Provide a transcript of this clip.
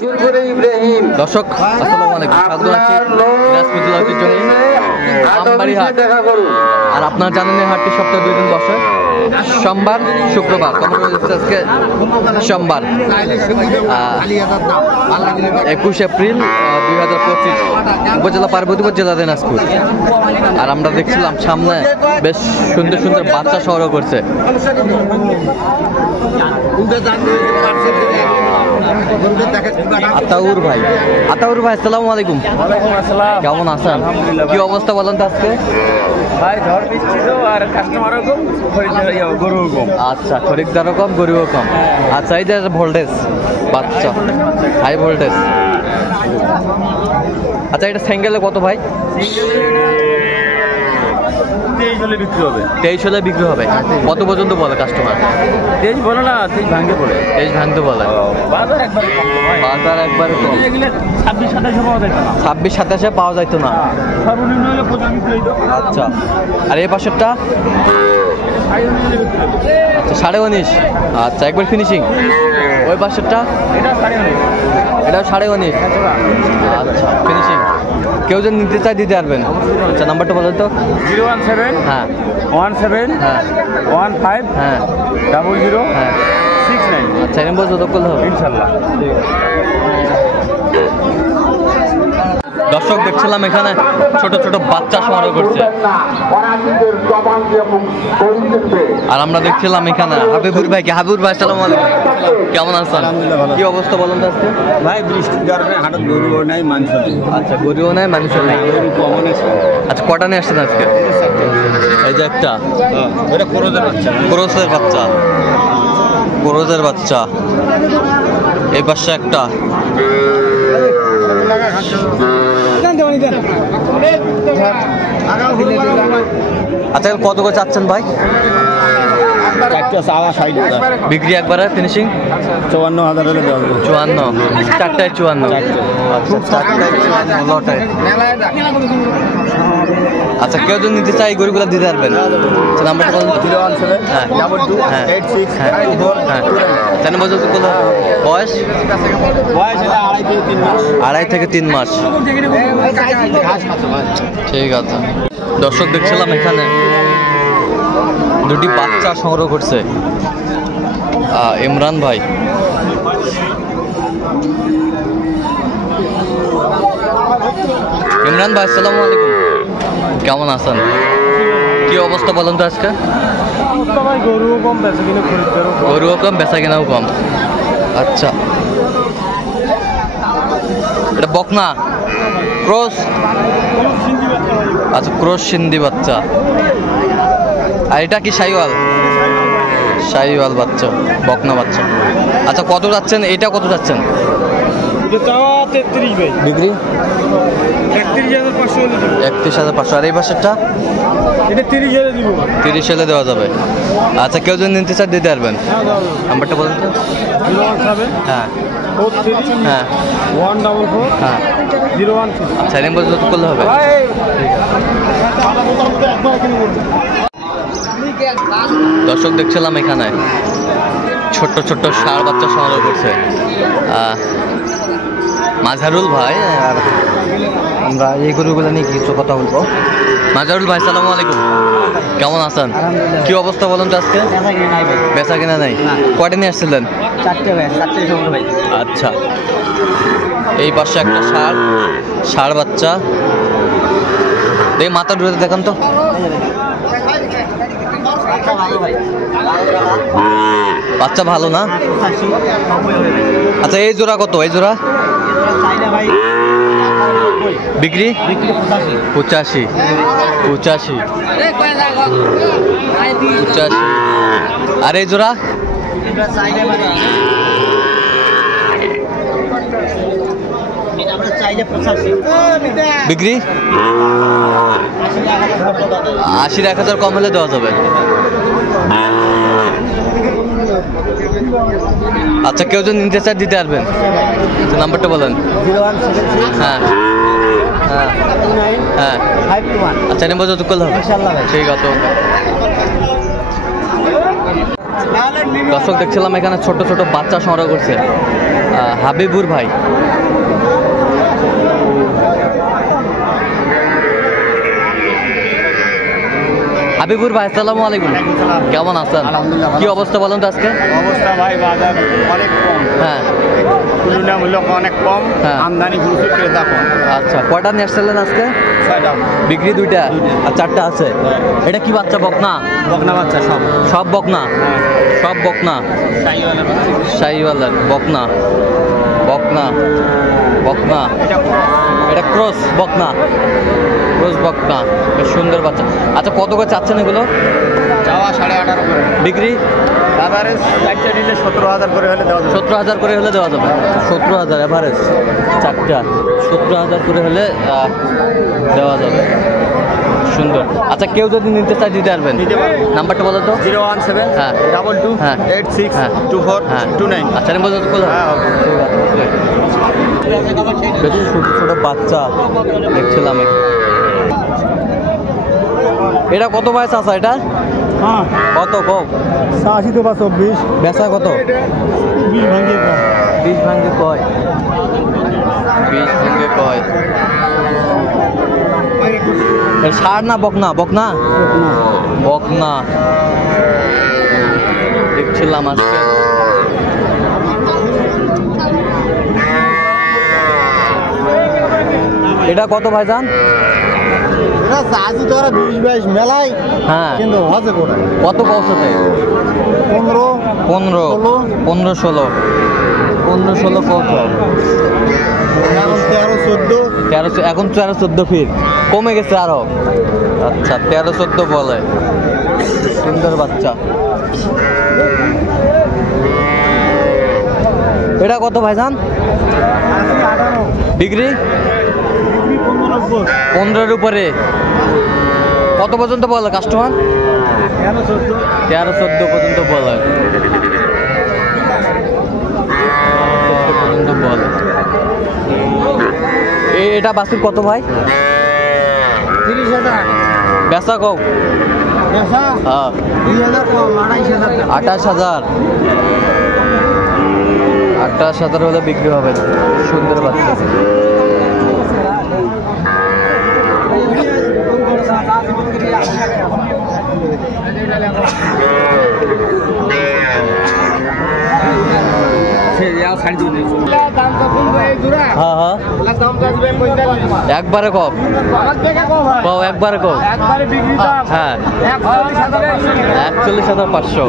দর্শক আসসালামু আলাইকুম, স্বাগত জানাচ্ছি দিনাজপুর জেলার ঐতিহ্যবাহী আমবাড়ি হাট। আর আপনারা জানেন এই হাটটি সপ্তাহে 2 দিন বসে, সোমবার শুক্রবার। আজকে সোমবার 21 এপ্রিল 2025, উপজেলা পার্বতীপুর, জেলা দিনাজপুর। আর আমরা দেখছিলাম সামনে বেশ সুন্দর সুন্দর বাচ্চা সংগ্রহ করছে। আতাউর ভাই, আসসালামু আলাইকুম। কেমন আছেন? কি অবস্থা বলেন তো আজকে? ভাই ঝড় বৃষ্টি তো, আর কাস্টমারও কম, গরুও কম। আচ্ছা, খরিদ্দারও কম, গরুও কম। আচ্ছা, এই যে ভোল্টেজ বাচ্চা, হাই ভোল্টেজ। আচ্ছা, এটা সিঙ্গেলে কত ভাই? 23 হলে বিক্রি হবে। 23 হলে বিক্রি হবে। কত পর্যন্ত বলে কাস্টমার? 23 বলে না, 23 ভাঙতে বলে। 23 ভাঙতে বলে। বাজার একবারে কম ভাই, বাজার একবারে কম। 26-27 পাওয়া যায় না। 26-27 পাওয়া যাইতো না। সর্বনিম্ন হলে 25 বিক্রি হইতো। আচ্ছা, আর এই পাশেরটা? আচ্ছা, 19.5। আচ্ছা, একবার ফিনিশিং। ওই পাশেরটা? এটা 19.5। এটাও 19.5। আচ্ছা, ফিনিশিং। কেউ যদি নিতে চায় দিতে পারবেন। আচ্ছা, নাম্বারটা বলেন তো। 017 হ্যাঁ 17 হ্যাঁ 15 হ্যাঁ 00 হ্যাঁ 69। আচ্ছা, এরকম বলতে তো করলে হবে ইনশাল্লাহ। দর্শক দেখছিলাম এখানে ছোট ছোট বাচ্চা সংগ্রহ করছে। আর আমরা দেখছিলাম এখানে হাবিবুর ভাইকে। হাবিবুর ভাই, আসসালামু আলাইকুম। কেমন আছেন? কি অবস্থা বলেন তো আজকে? ভাই বৃষ্টির কারণে হাটত গরুও নাই, মানুষ নেই। আচ্ছা, গরুও নাই, মানুষও নাই। আচ্ছা, কটা নিয়ে আসছেন আজকে? এই যে একটা ক্রোজের বাচ্চা, ক্রোজের বাচ্চা। এই পাশে একটা। আচ্ছা, কত করে চাচ্ছেন ভাই? বিক্রি একবারে ফিনিশিং 54,000 হলে দেওয়া হবে। 54, চারটায় 54। আচ্ছা, কেউ যদি নিতে চাই গরুগুলো দিতে পারবেন। নাম্বারটা বলুন। 017 হ্যাঁ 86 হ্যাঁ হ্যাঁ। জানেন বলতে বয়স? বয়স 2.5 থেকে 3 মাস। 2.5 থেকে 3 মাস। ঠিক আছে। দর্শক দেখছিলাম এখানে দুটি বাচ্চা সংগ্রহ করছে ইমরান ভাই। ইমরান ভাই, আসসালামু আলাইকুম। কেমন আছেন? কি অবস্থা বলেন তো আজকে? গরুও কম, বেচা কিনা খরিদ্দারও কম। গরুও কম, বেচা কিনাও কম। আচ্ছা, এটা বকনা ক্রস? আচ্ছা, ক্রস সিন্ধি বাচ্চা। আর এটা কি শাহিওয়াল? শাহিওয়াল বাচ্চা, বকনা বাচ্চা। আচ্ছা, কত যাচ্ছেন? এটা কত যাচ্ছেন? 33 ভাই। বিক্রি 31,500 হলে দিব। 31,500। আর এই পাশেরটা? এটা 30 হলে দিব। 30 হলে দেওয়া যাবে। আচ্ছা, কেউ যদি নিতে চায় দিতে পারবেন। নাম্বারটা বলুন তো। 017 হ্যাঁ 43 হ্যাঁ 144 হ্যাঁ 016। আচ্ছা, এরকম বলতে করলে হবে। দর্শক দেখছিলাম এখানে ছোট্ট ছোট্ট ষাঁড় বাচ্চা সংগ্রহ করছে মাঝারুল ভাই। আর আমরা এই গরুগুলো নিয়ে কিছু কথা বলবো। মাঝারুল ভাই, আসসালামু আলাইকুম। কেমন আছেন? কি অবস্থা বলেন তো আজকে? বেচা কিনা নাই। কয়টা নিয়ে আসছিলেন? 4টে ভাই, 4টে সংগ্রহ ভাই। আচ্ছা, এই পাশে একটা ষাঁড় বাচ্চা। দেখি মাথা ধরে দেখান তো। বাচ্চা ভালো না? আচ্ছা, এই জোড়া কত? এই জোড়া বিক্রি 85। আর এই জোড়া বিক্রি 80-1,000 কম হলে দেওয়া যাবে। আচ্ছা, কেউ যদি নিতে চায় দিতে পারবেন। নাম্বারটা বলেন। 0176 হ্যাঁ হ্যাঁ 29 হ্যাঁ 521। আচ্ছা, নেব যত করলে হবে। ইনশাআল্লাহ ভাই। ঠিক আছে। দর্শক দেখছিলাম এখানে ছোট ছোট বাচ্চা সংগ্রহ করছে হাবিবুর ভাই। হাবিবুর ভাই আসসালামু আলাইকুম, কেমন আছেন? কি অবস্থা বলেন তো আজকে? অবস্থা ভাই বাজার অনেক কম, হ্যাঁ তুলনামূল্য অনেক কম, হ্যাঁ। আমদানি প্রচুর, ক্রেতা কম। আচ্ছা, কয়টা নিয়ে আসছিলেন আজকে? 6টা বিক্রি 2টা আর 4টা আছে। এটা কি বাচ্চা? বকনা? বকনা বাচ্চা সব, সব বকনা, সব বকনা, শাহিওয়ালের বাচ্চা। শাহিওয়ালের বকনা, বকনা বকনা, এটা ক্রস বকনা, ক্রস বকনা, বেশ সুন্দর বাচ্চা। আচ্ছা, কত করে চাচ্ছেন এগুলো? চাওয়া 18.5 করে, বিক্রি এভারেজ চারটা নিলে 17,000 করে হলে দেওয়া যাবে। 17,000 করে হলে দেওয়া যাবে। 17,000 এভারেজ, 4টা 17,000 করে হলে দেওয়া যাবে। সুন্দর। আচ্ছা, কেউ যদি নিতে চায় দিতে পারবেন? নিতে পারবো। নাম্বারটা বলো তো। 017 হ্যাঁ। 22 হ্যাঁ। 86 হ্যাঁ। 24 হ্যাঁ 29। আচ্ছা, আমি বলতে করলাম। হ্যাঁ, হবে। বেশ ছোট ছোট বাচ্চা দেখছিলাম। এটা কত বয়স আছে? এটা হ্যাঁ, কত কম? 80 তো বা 24, বেচা কত? 20 ভাঙিয়ে কম। 20 ভাঙ্গে কয়? 20 ভাঙ্গে কয়? ষাড় না বকনা? বকনা বকনা দেখছিলাম আজকে। এটা কত ভাইজান? এটা চাষি তো 20-22 মেলায়, হ্যাঁ, কিন্তু হজে করে কত পৌঁছতে? 15 15 15 16 15 16 কত? এখন 13 14। 13 এখন 13 14 ফিট কমে গেছে আরো। আচ্ছা, 13 14 বলে। সুন্দর বাচ্চা। এটা কত ভাইজান? 18 বিক্রি 15-এর উপরে। কত পর্যন্ত বলে কাস্টমার? 13 14 পর্যন্ত বলে। 14 পর্যন্ত বলে। এটা বাছুর কত ভাই? 30,000 বেচা কম? বেচা হ্যাঁ 2,000 কম, 28,000। 28,000। 28,000 হলে বিক্রি হবে। সুন্দর বাচ্চা। হ্যাঁ হ্যাঁ, একবারে কম, একবারে কম। হ্যাঁ 41,500।